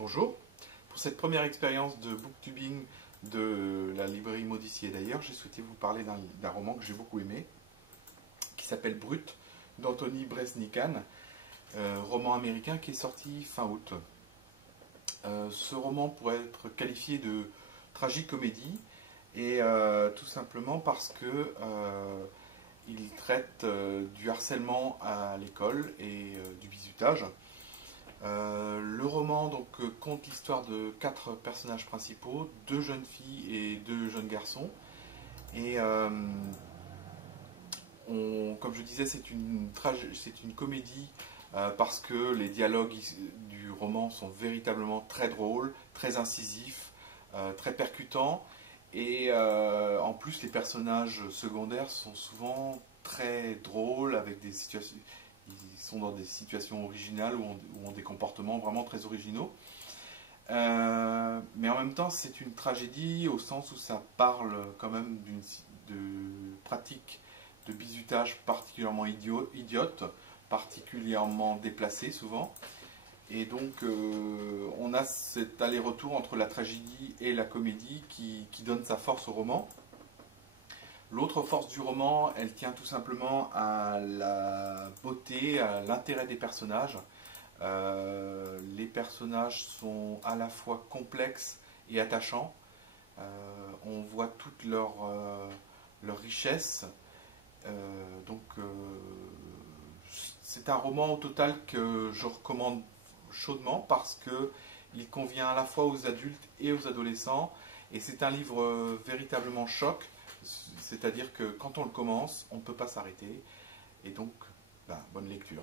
Bonjour, pour cette première expérience de booktubing de la librairie Maudissier d'ailleurs, j'ai souhaité vous parler d'un roman que j'ai beaucoup aimé, qui s'appelle Brut, d'Anthony Breznican, roman américain qui est sorti fin août. Ce roman pourrait être qualifié de tragicomédie, et tout simplement parce que il traite du harcèlement à l'école et du bizutage. Le roman compte l'histoire de 4 personnages principaux, 2 jeunes filles et 2 jeunes garçons. Et comme je disais, c'est une comédie parce que les dialogues du roman sont véritablement très drôles, très incisifs, très percutants. Et en plus, les personnages secondaires sont souvent très drôles, avec des situations. Ils sont dans des situations originales ou ont des comportements vraiment très originaux. Mais en même temps, c'est une tragédie au sens où ça parle quand même de pratiques de bizutage particulièrement idiotes, particulièrement déplacées souvent. Et donc, on a cet aller-retour entre la tragédie et la comédie qui donne sa force au roman. L'autre force du roman, elle tient tout simplement à la beauté, à l'intérêt des personnages. Les personnages sont à la fois complexes et attachants. On voit toute leur richesse. C'est un roman au total que je recommande chaudement parce qu'il convient à la fois aux adultes et aux adolescents. Et c'est un livre véritablement choc. C'est-à-dire que quand on le commence, on ne peut pas s'arrêter. Et donc, bonne lecture.